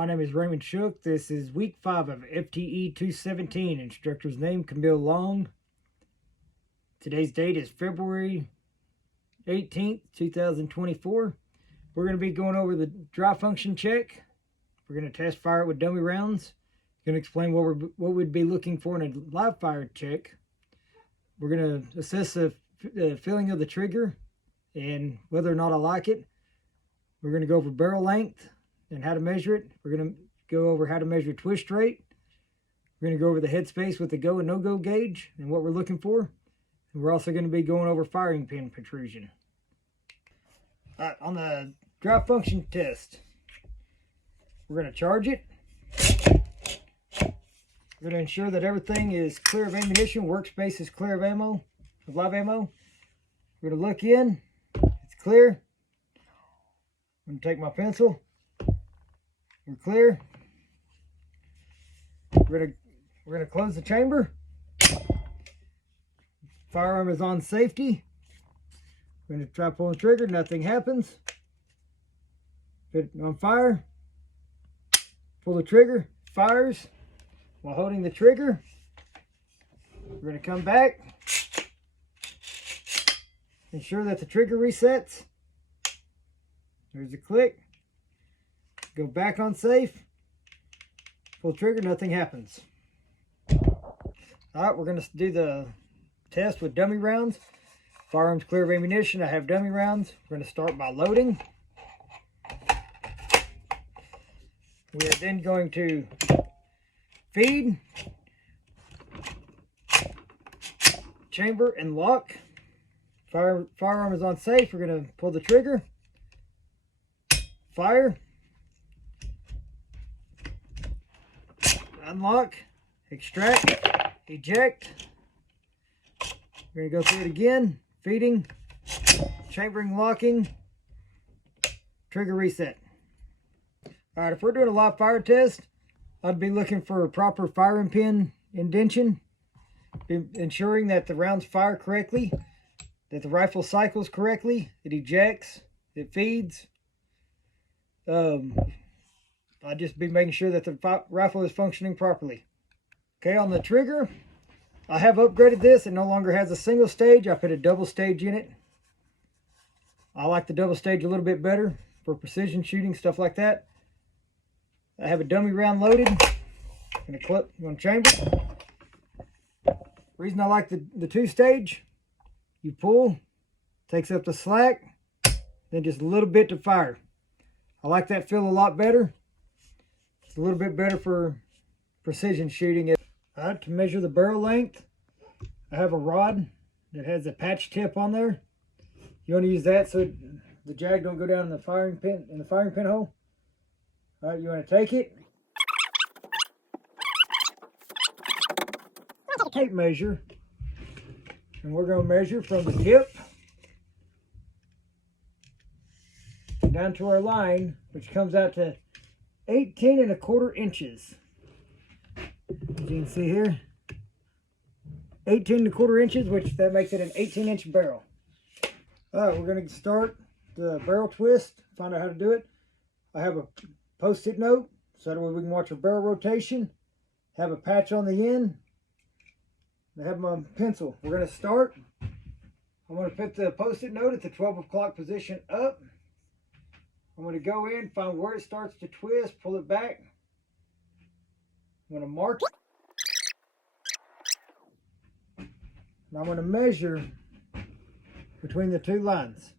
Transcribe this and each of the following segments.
My name is Raymond Shook. This is week 5 of FTE 217. Instructor's name, Camille Long. Today's date is February 18th, 2024. We're going to be going over the dry function check. We're going to test fire it with dummy rounds. Going to explain what we'd be looking for in a live fire check. We're going to assess the feeling of the trigger and whether or not I like it. We're going to go over barrel length and how to measure it. We're going to go over how to measure twist rate. We're going to go over the headspace with the go and no-go gauge and what we're looking for. And we're also going to be going over firing pin protrusion. All right, on the dry function test, we're going to charge it. We're going to ensure that everything is clear of ammunition, workspace is clear of ammo, of live ammo. We're going to look in, it's clear. I'm going to take my pencil. We're clear. We're going to close the chamber. Firearm is on safety. We're going to try pulling the trigger, nothing happens. Put it on fire. Pull the trigger, fires. While holding the trigger, we're going to come back, ensure that the trigger resets. There's a click. Go back on safe. Pull trigger, nothing happens. All right, we're going to do the test with dummy rounds. Firearm's clear of ammunition. I have dummy rounds. We're going to start by loading. We are then going to feed, chamber, and lock. Firearm is on safe. We're going to pull the trigger, fire, unlock, extract, eject. We're going to go through it again. Feeding, chambering, locking, trigger reset. All right, if we're doing a live fire test, I'd be looking for a proper firing pin indentation, ensuring that the rounds fire correctly, that the rifle cycles correctly, it ejects, it feeds. I'd just be making sure that the rifle is functioning properly. Okay, on the trigger, I have upgraded this. It no longer has a single stage. I put a double stage in it. I like the double stage a little bit better for precision shooting, stuff like that. I have a dummy round loaded. I'm going to chamber. Reason I like the two-stage, you pull, takes up the slack, then just a little bit to fire. I like that feel a lot better. It's a little bit better for precision shooting. All right, to measure the barrel length, I have a rod that has a patch tip on there. You want to use that so the jag don't go down in the firing pin hole. All right, you want to take it, tape measure, and we're going to measure from the tip down to our line, which comes out to 18¼ inches. As you can see here, 18¼ inches, which that makes it an 18-inch barrel. All right, we're going to start the barrel twist, find out how to do it. I have a Post-it note, so that way we can watch our barrel rotation. Have a patch on the end. I have my pencil. We're going to start. I'm going to put the Post-it note at the 12 o'clock position up. I'm going to go in, find where it starts to twist, pull it back. I'm going to mark it. And I'm going to measure between the two lines.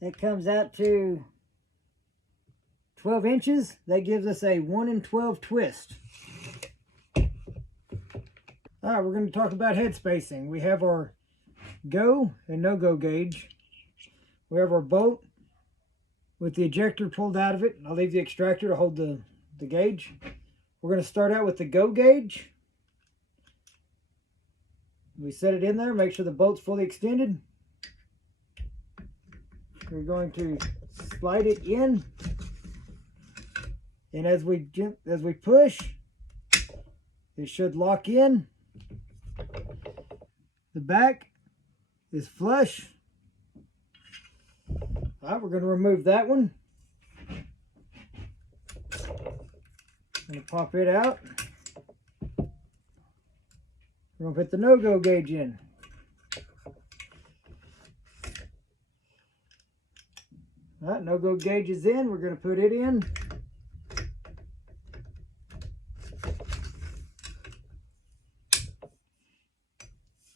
That comes out to 12 inches. That gives us a 1 in 12 twist. All right, we're going to talk about head spacing. We have our go and no-go gauge. We have our bolt with the ejector pulled out of it. I'll leave the extractor to hold the gauge. We're going to start out with the go gauge. We set it in there, make sure the bolt's fully extended. We're going to slide it in, and as we push, it should lock in. The back is flush. All right, we're going to remove that one. going to pop it out. We're going to put the no-go gauge in. All right, no-go gauge is in. We're going to put it in.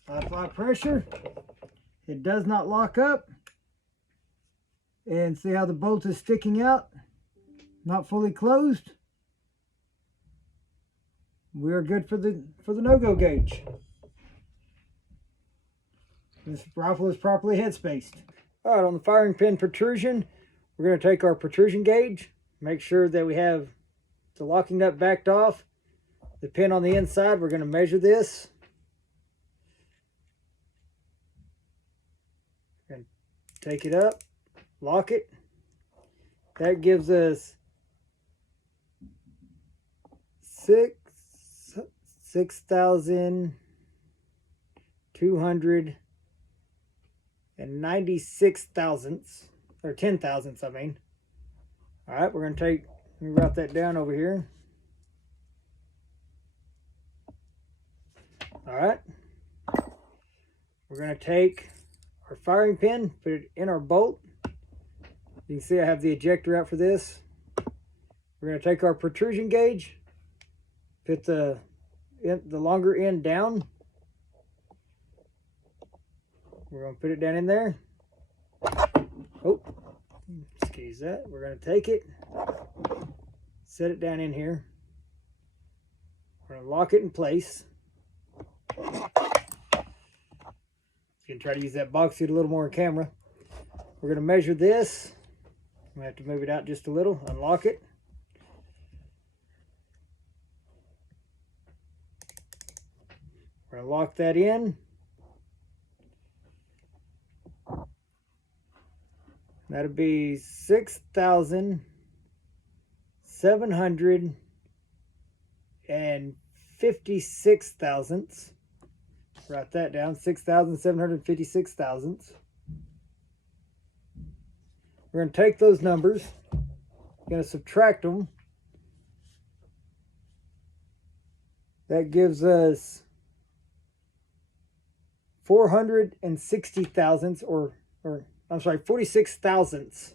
Apply pressure. It does not lock up. And see how the bolt is sticking out? Not fully closed. We are good for the no-go gauge. This rifle is properly head spaced. All right, on the firing pin protrusion, we're going to take our protrusion gauge, make sure that we have the locking nut backed off. The pin on the inside, we're going to measure this. And take it up, lock it. That gives us 6,296 thousandths, or 10 thousandths, I mean. All right, we're going to let me write that down over here. All right. We're going to take our firing pin, put it in our bolt. You can see I have the ejector out for this. We're going to take our protrusion gauge, put the longer end down. We're going to put it down in there. Oh, excuse that. We're going to take it, set it down in here. We're going to lock it in place. You can try to use that box seat a little more on camera. We're going to measure this. I'm going to have to move it out just a little, unlock it. We're going to lock that in. That'll be 6,756 thousandths. Write that down, 6,756 thousandths. We're going to take those numbers, going to subtract them. That gives us 460 thousandths, or I'm sorry, 46 thousandths.